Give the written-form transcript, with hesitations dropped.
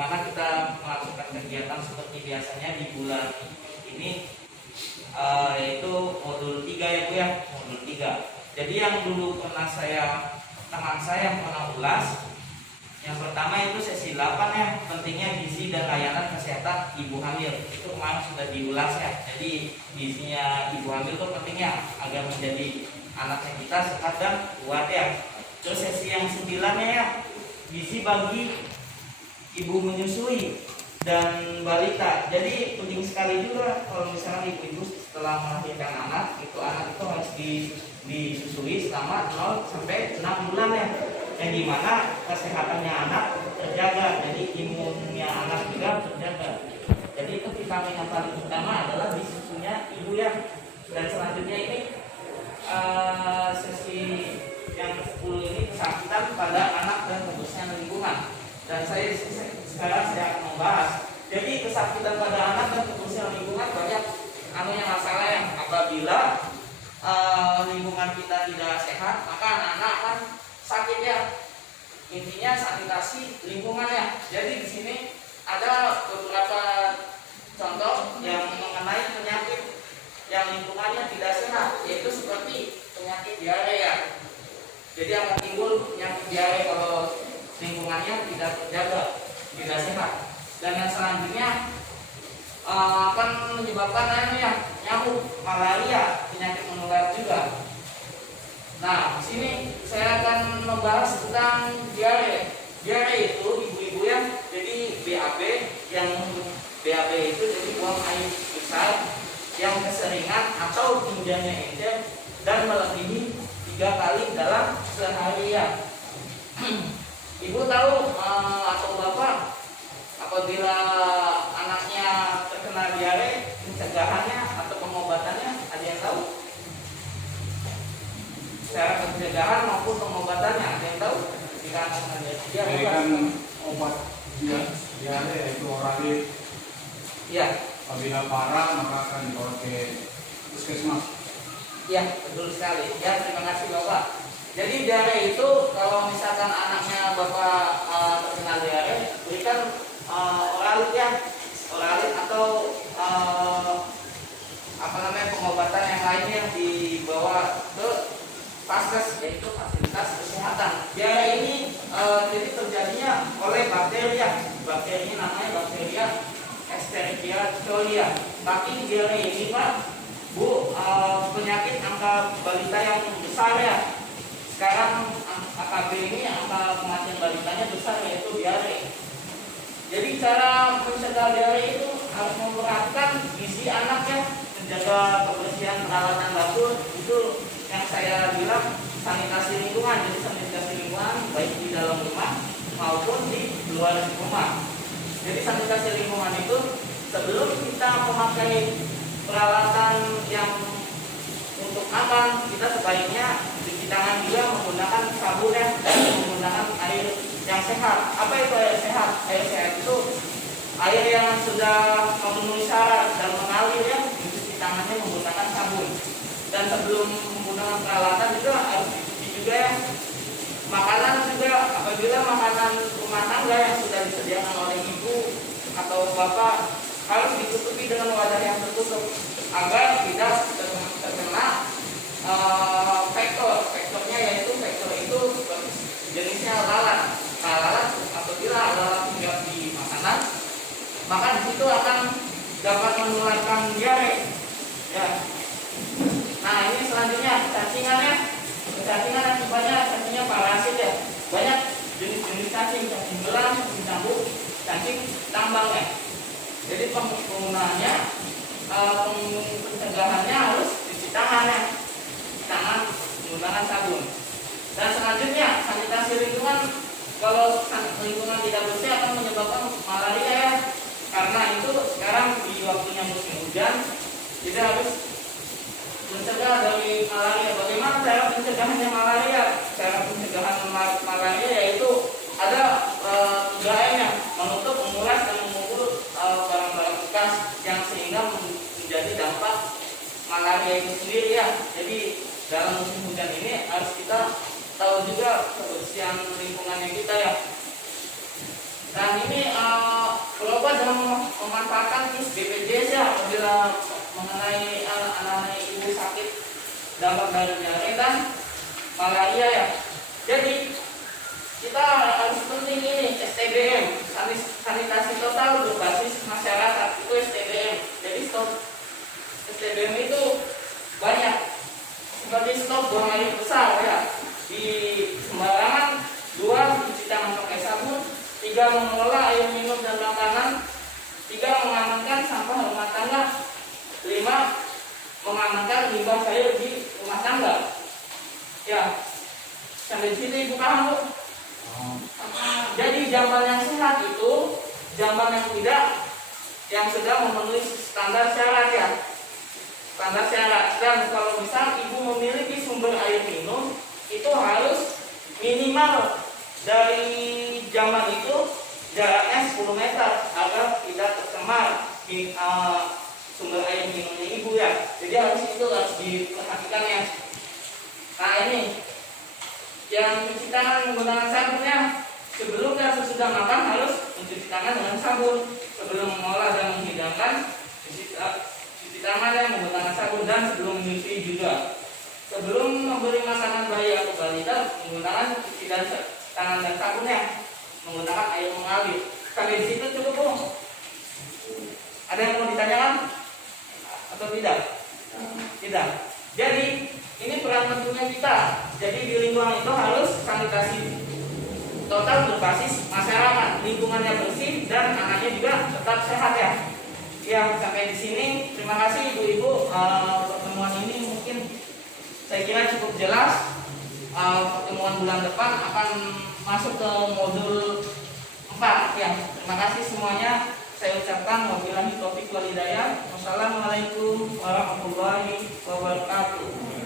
dimana kita melakukan kegiatan seperti biasanya di bulan ini, yaitu modul 3 ya Bu ya, modul 3. Jadi yang dulu pernah teman saya yang pernah ulas, yang pertama itu sesi 8 ya, pentingnya gizi dan layanan kesehatan ibu hamil. Itu kemarin sudah diulas ya. Jadi gizinya ibu hamil itu pentingnya agar menjadi anaknya kita sehat dan kuat ya. Terus sesi yang 9 ya, gizi bagi ibu menyusui dan balita. Jadi penting sekali juga kalau misalnya ibu-ibu setelah melahirkan anak itu harus disusui selama 0 sampai 6 bulan ya. Yang dimana kesehatannya anak terjaga, jadi imunnya anak juga terjaga. Jadi itu vitamin yang paling utama adalah di susunya ibu ya. Dan selanjutnya ini sesi yang 10 ini kesakitan pada anak dan kebersihan lingkungan. Dan sekarang saya akan membahas. Jadi kesakitan pada anak dan kebersihan lingkungan banyak masalah yang apabila lingkungan kita tidak sehat, maka anak-anak akan sakit ya. Intinya sanitasi lingkungan ya. Jadi di sini ada beberapa contoh yang mengenai penyakit yang lingkungannya tidak sehat, yaitu seperti penyakit diare ya. Jadi akan timbul penyakit diare kalau lingkungannya tidak terjaga, tidak sehat. Dan yang selanjutnya akan menyebabkan nyamuk, malaria, penyakit menular juga. Nah, di sini saya akan membahas tentang diare. Diare itu ibu-ibu ya, jadi BAB, yang BAB itu jadi buang air besar yang keseringan atau tinjanya encer dan melebihi 3 kali dalam sehari ya. Ibu tahu atau bapak, apabila anaknya terkena diare, pencegahannya atau pengobatannya ada yang tahu? Cara pencegahan maupun pengobatannya ada yang tahu? Jika dia kan obat diare yaitu Oralit. Iya. Apabila parah maka akan dibawa ke puskesmas. Iya, betul sekali. Ya, terima kasih Bapak. Jadi diare itu kalau misalkan anaknya Bapak terkena diare, berikan Oralit ya. Oralit atau pengobatan yang lainnya yang dibawa ke Paskes, yaitu fasilitas kesehatan. Diare ini jadi terjadinya oleh bakteri ya. Bakteri ini namanya Bacteria Escherichia coli. Tapi diare ini Pak, Bu, penyakit angka balita yang besar ya. Sekarang AKB ini angka kematian balitanya besar, yaitu diare. Jadi cara mencegah diare itu harus memperhatikan gizi anak ya, menjaga kebersihan peralatan dapur. Itu yang saya bilang sanitasi lingkungan. Jadi sanitasi lingkungan baik di dalam rumah maupun di luar rumah. Jadi sanitasi lingkungan itu sebelum kita memakai peralatan yang untuk aman, kita sebaiknya cuci tangan juga menggunakan sabun dan menggunakan air yang sehat. Apa itu air sehat? Air sehat itu air yang sudah memenuhi syarat dan mengalir ya, mencuci tangannya menggunakan sabun. Dan sebelum menggunakan peralatan juga harus dicuci juga ya. Makanan juga, apabila makanan rumah tangga yang sudah disediakan oleh ibu atau bapak harus ditutupi dengan wadah yang tertutup agar tidak terkena vektor. Vektornya yaitu vektor itu jenisnya lalat. Nah, lalat apabila lalat hinggap di makanan, maka di situ akan dapat menularkan diare. Ya. Nah, ini selanjutnya cacingannya. Cacingan akibatnya cacingnya parasit ya. Banyak jenis-jenis cacing belang, cacing cambuk, cacing tambang ya. Jadi penggunaannya, pencegahannya harus cuci tangan ya. Tangan menggunakan sabun. Dan selanjutnya sanitasi lingkungan. Kalau lingkungan tidak bersih akan menyebabkan malaria ya. Karena itu sekarang di waktunya musim hujan, kita harus mencegah dari malaria. Bagaimana cara pencegahannya malaria? Cara pencegahan malaria yaitu ada 3M ya, menutup, menguras, dan memukul barang-barang bekas yang sehingga menjadi dampak malaria itu sendiri ya. Jadi dalam musim hujan ini harus kita tahu juga kebersihan lingkungannya kita ya. Dan ini BPJS ya apabila mengenai anak-anak ibu sakit dampak dari diare dan malaria ya. Jadi kita harus penting ini STBM, sanitasi total berbasis masyarakat, itu STBM. Jadi stop STBM itu banyak, seperti stop buang air besar ya di sembarangan, 2 cuci tangan pakai sabun, 3 mengelola air minum dan makanan, 3 mengamankan sampah rumah tangga, 5 mengamankan limbah cair di rumah tangga. Ya, sampai situ ibu paham bu? Jadi jamban yang sehat itu jamban yang tidak, yang sudah memenuhi standar syarat ya, standar syarat. Dan kalau misal ibu memiliki sumber air minum, itu harus minimal dari jamban itu jaraknya 10 meter agar tidak tercemar sumber air minumnya ibu ya. Jadi itu harus diperhatikan ya. Nah ini yang cuci tangan menggunakan sabunnya, sebelum dan sesudah makan harus mencuci tangan dengan sabun. Sebelum mengolah dan menghidangkan cuci tangan menggunakan sabun, dan sebelum menyusui juga. Sebelum memberi makanan bayi atau balita menggunakan cuci tangan dan sabunnya menggunakan air mengalir. Sampai di situ cukup bu? Ada yang mau ditanyakan atau tidak? Tidak. Jadi ini peran tentunya kita. Jadi di lingkungan itu harus sanitasi total berbasis masyarakat, lingkungannya bersih dan anaknya juga tetap sehat ya. Ya sampai di sini terima kasih ibu-ibu. Pertemuan ini mungkin saya kira cukup jelas. Pertemuan bulan depan akan masuk ke modul 4 ya. Terima kasih semuanya. Saya ucapkan wabillahi taufiq wal hidayah. Wassalamualaikum warahmatullahi wabarakatuh.